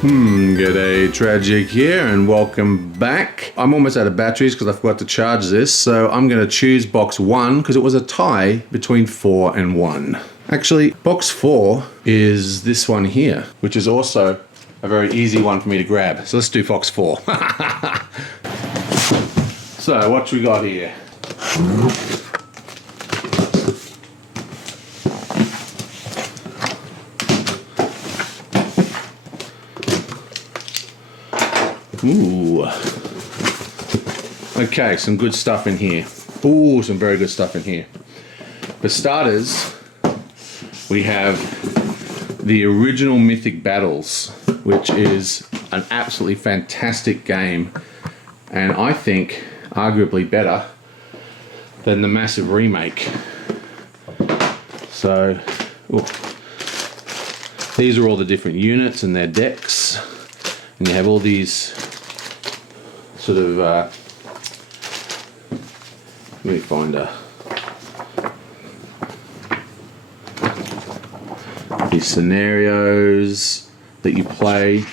G'day, Tragic here, and welcome back. I'm almost out of batteries because I forgot to charge this, so I'm going to choose box 1 because it was a tie between 4 and 1. Actually, box 4 is this one here, which is also a very easy one for me to grab. So let's do box 4. So, what we got here? Ooh. Okay, some good stuff in here. Ooh, some very good stuff in here. For starters, we have the original Mythic Battles, which is an absolutely fantastic game, and I think arguably better than the massive remake. So, ooh. These are all the different units and their decks, and you have all these sort of, let me find these scenarios that you play,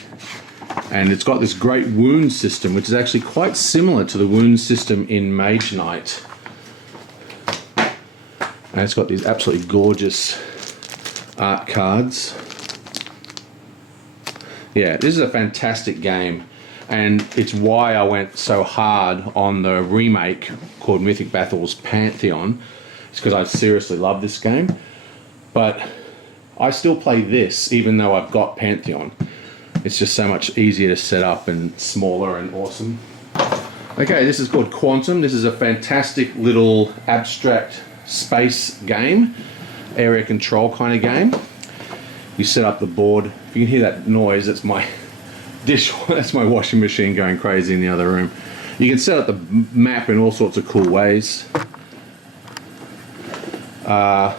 and it's got this great wound system, which is actually quite similar to the wound system in Mage Knight. And it's got these absolutely gorgeous art cards. Yeah, this is a fantastic game. And it's why I went so hard on the remake called Mythic Battles Pantheon. It's because I seriously love this game. But I still play this even though I've got Pantheon. It's just so much easier to set up and smaller and awesome. Okay, this is called Quantum. This is a fantastic little abstract space game. Area control kind of game. You set up the board. If you can hear that noise, that's my that's my washing machine going crazy in the other room. You can set up the map in all sorts of cool ways. And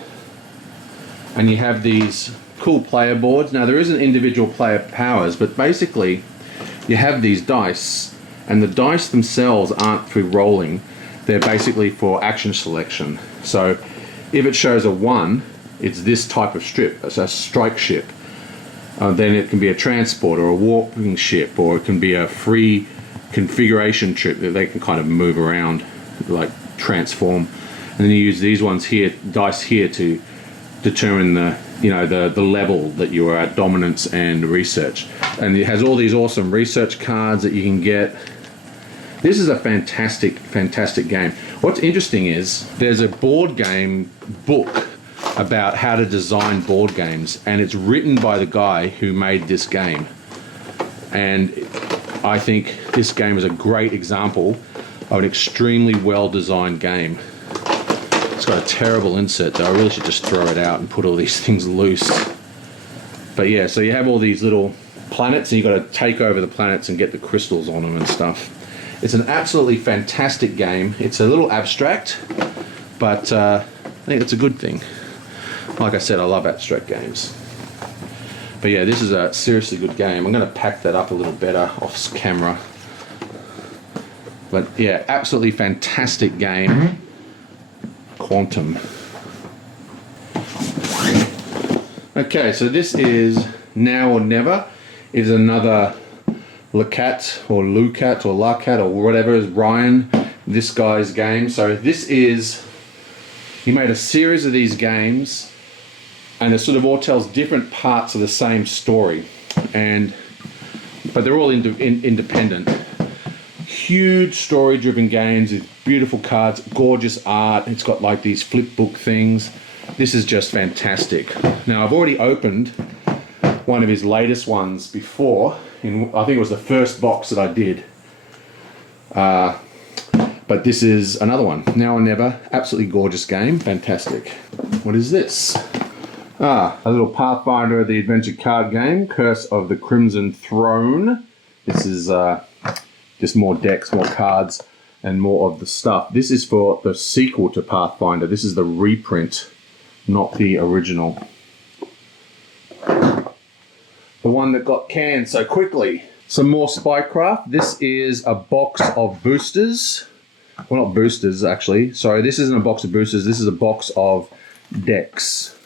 you have these cool player boards. Now there isn't individual player powers, but basically you have these dice, and the dice themselves aren't through rolling. They're basically for action selection. So if it shows a 1, it's this type of strip. It's a strike ship. Then it can be a transport or a warping ship, or it can be a free configuration trip that they can kind of move around, like transform. And then you use these ones here, dice here, to determine the level that you are at, dominance and research. And it has all these awesome research cards that you can get. This is a fantastic game. What's interesting is there's a board game book about how to design board games, and it's written by the guy who made this game. And I think this game is a great example of an extremely well designed game. It's got a terrible insert though. I really should just throw it out and put all these things loose. But yeah, so you have all these little planets, and you've got to take over the planets and get the crystals on them and stuff. It's an absolutely fantastic game. It's a little abstract, but I think it's a good thing. Like I said, I love abstract games. But yeah, this is a seriously good game. I'm going to pack that up a little better off camera. But yeah, absolutely fantastic game. Quantum. Okay, so this is Now or Never. It is another Lacat or Lucat or Lacat or whatever is Ryan, this guy's game. So this is, he made a series of these games, and it sort of all tells different parts of the same story, but they're all independent. Huge story-driven games with beautiful cards, gorgeous art. It's got like these flip book things. This is just fantastic. Now I've already opened one of his latest ones before. I think it was the first box that I did. But this is another one. Now or Never. Absolutely gorgeous game. Fantastic. What is this? A little Pathfinder of the Adventure card game, Curse of the Crimson Throne. This is just more decks, more cards, and more of the stuff. This is for the sequel to Pathfinder. This is the reprint, not the original. The one that got canned so quickly. Some more Spycraft. This is a box of boosters. Well, not boosters, actually. Sorry, this isn't a box of boosters. This is a box of decks.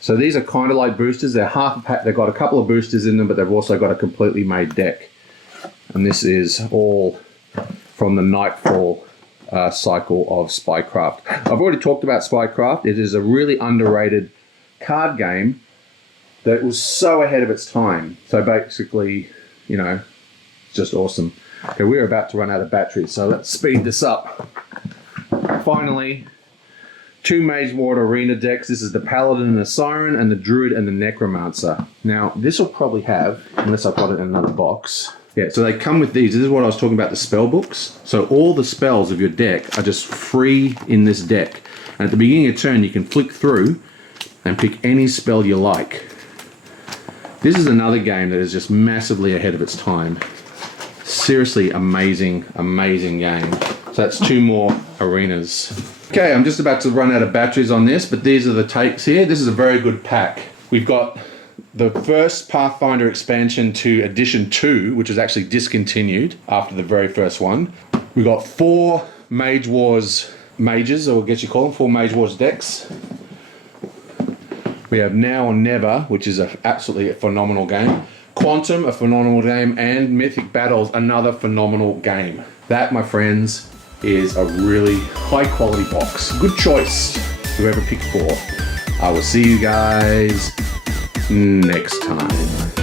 So these are kind of like boosters. They're half a pack. They've got a couple of boosters in them, but they've also got a completely made deck. And this is all from the Nightfall cycle of Spycraft. I've already talked about Spycraft. It is a really underrated card game that was so ahead of its time. So basically, you know, it's just awesome. Okay, we're about to run out of batteries, so let's speed this up. Finally, 2 Mage Ward Arena decks. This is the Paladin and the Siren, and the Druid and the Necromancer. Now, this will probably have, unless I've got it in another box. Yeah, so they come with these. This is what I was talking about, the spell books. So all the spells of your deck are just free in this deck. And at the beginning of turn, you can flick through and pick any spell you like. This is another game that is just massively ahead of its time. Seriously amazing, amazing game. So that's 2 more arenas. Okay, I'm just about to run out of batteries on this, but these are the takes here. This is a very good pack. We've got the first Pathfinder expansion to Edition 2, which was actually discontinued after the very first one. We've got 4 Mage Wars mages, or I guess you call them, 4 Mage Wars decks. We have Now or Never, which is absolutely a phenomenal game. Quantum, a phenomenal game, and Mythic Battles, another phenomenal game. That, my friends, is a really high quality box. Good choice, whoever picked 4. I will see you guys next time.